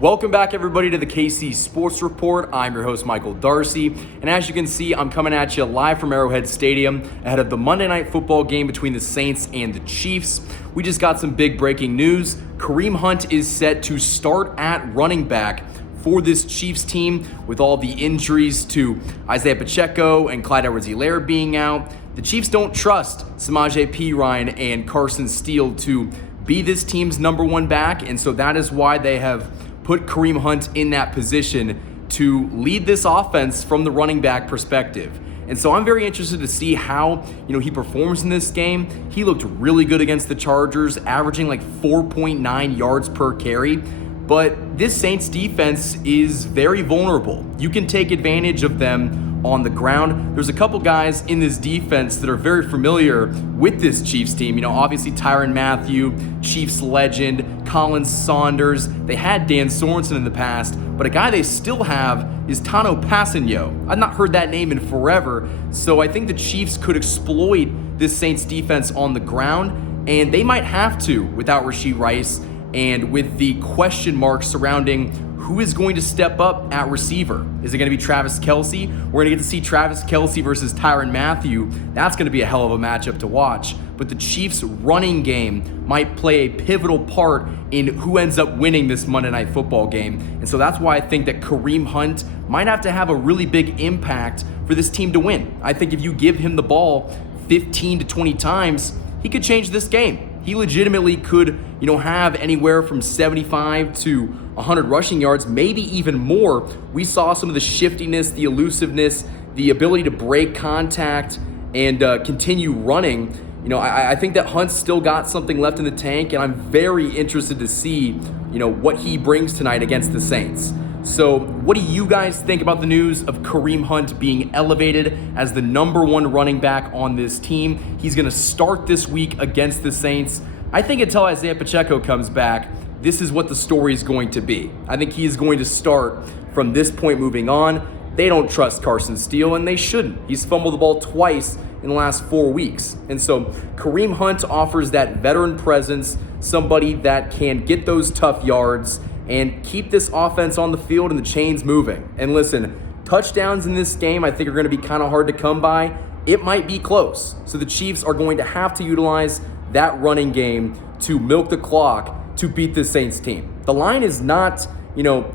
Welcome back, everybody, to the KC Sports Report. I'm your host, Michael Darcy, and as you can see, I'm coming at you live from Arrowhead Stadium ahead of the Monday Night Football game between the Saints and the Chiefs. We just got some big breaking news. Kareem Hunt is set to start at running back for this Chiefs team with all the injuries to Isaiah Pacheco and Clyde Edwards-Helaire being out. The Chiefs don't trust Samaje Perine and Carson Steele to be this team's number one back, and so that is why they have put Kareem Hunt in that position to lead this offense from the running back perspective. And so I'm very interested to see how, he performs in this game. He looked really good against the Chargers, averaging like 4.9 yards per carry. But this Saints defense is very vulnerable. You can take advantage of them on the ground. There's a couple guys in this defense that are very familiar with this Chiefs team. Obviously Tyrann Mathieu, Chiefs legend, Colin Saunders. They had Dan Sorensen in the past, but a guy they still have is Tano Passanio. I've not heard that name in forever, so I think the Chiefs could exploit this Saints defense on the ground, and they might have to without Rashee Rice and with the question marks surrounding who is going to step up at receiver. Is it going to be Travis Kelce? We're going to get to see Travis Kelce versus Tyrann Mathieu. That's going to be a hell of a matchup to watch. But the Chiefs' running game might play a pivotal part in who ends up winning this Monday Night Football game. And so that's why I think that Kareem Hunt might have to have a really big impact for this team to win. I think if you give him the ball 15 to 20 times, he could change this game. He legitimately could, have anywhere from 75 to 100 rushing yards, maybe even more. We saw some of the shiftiness, the elusiveness, the ability to break contact and continue running. I think that Hunt's still got something left in the tank, and I'm very interested to see, what he brings tonight against the Saints. So what do you guys think about the news of Kareem Hunt being elevated as the number one running back on this team? He's going to start this week against the Saints. I think until Isaiah Pacheco comes back, this is what the story is going to be. I think he is going to start from this point moving on. They don't trust Carson Steele, and they shouldn't. He's fumbled the ball twice in the last 4 weeks. And so Kareem Hunt offers that veteran presence, somebody that can get those tough yards and keep this offense on the field and the chains moving. And listen, touchdowns in this game I think are going to be kind of hard to come by. It might be close. So the Chiefs are going to have to utilize that running game to milk the clock to beat the Saints team. The line is not,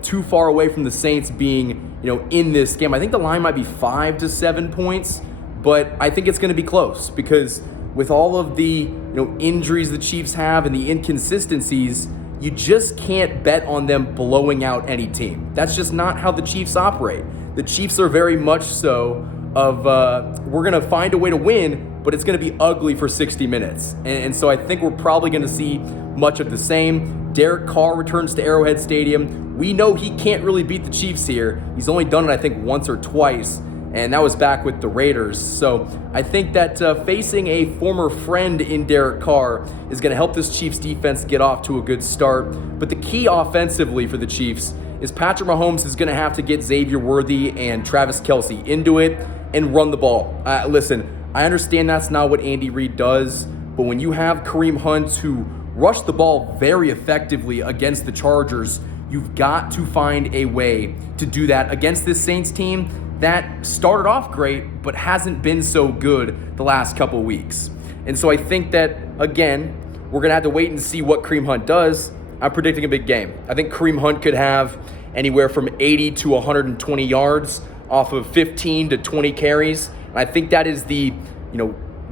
too far away from the Saints being, in this game. I think the line might be 5 to 7 points, but I think it's going to be close because with all of the, injuries the Chiefs have and the inconsistencies, you just can't bet on them blowing out any team. That's just not how the Chiefs operate. The Chiefs are very much so of, we're going to find a way to win, but it's going to be ugly for 60 minutes. And so I think we're probably going to see much of the same. Derek Carr returns to Arrowhead Stadium. We know he can't really beat the Chiefs here. He's only done it, I think, once or twice, and that was back with the Raiders. So I think that facing a former friend in Derek Carr is going to help this Chiefs defense get off to a good start. But the key offensively for the Chiefs is Patrick Mahomes is going to have to get Xavier Worthy and Travis Kelce into it and run the ball. Listen, I understand that's not what Andy Reid does, but when you have Kareem Hunt who rushed the ball very effectively against the Chargers, you've got to find a way to do that against this Saints team that started off great but hasn't been so good the last couple weeks. And so I think that, again, we're going to have to wait and see what Kareem Hunt does. I'm predicting a big game. I think Kareem Hunt could have anywhere from 80 to 120 yards off of 15 to 20 carries. And I think that is the,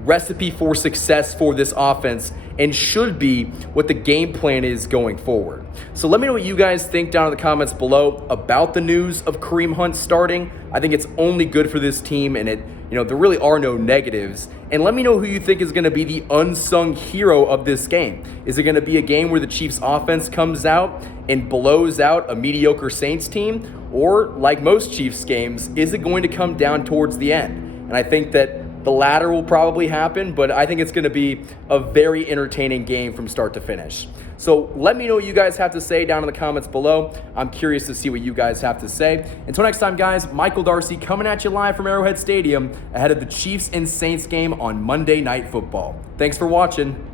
recipe for success for this offense and should be what the game plan is going forward. So let me know what you guys think down in the comments below about the news of Kareem Hunt starting. I think it's only good for this team, and there really are no negatives. And let me know who you think is going to be the unsung hero of this game. Is it going to be a game where the Chiefs offense comes out and blows out a mediocre Saints team? Or, like most Chiefs games, is it going to come down towards the end? And I think that the latter will probably happen, but I think it's going to be a very entertaining game from start to finish. So let me know what you guys have to say down in the comments below. I'm curious to see what you guys have to say. Until next time, guys, Michael Darcy coming at you live from Arrowhead Stadium ahead of the Chiefs and Saints game on Monday Night Football. Thanks for watching.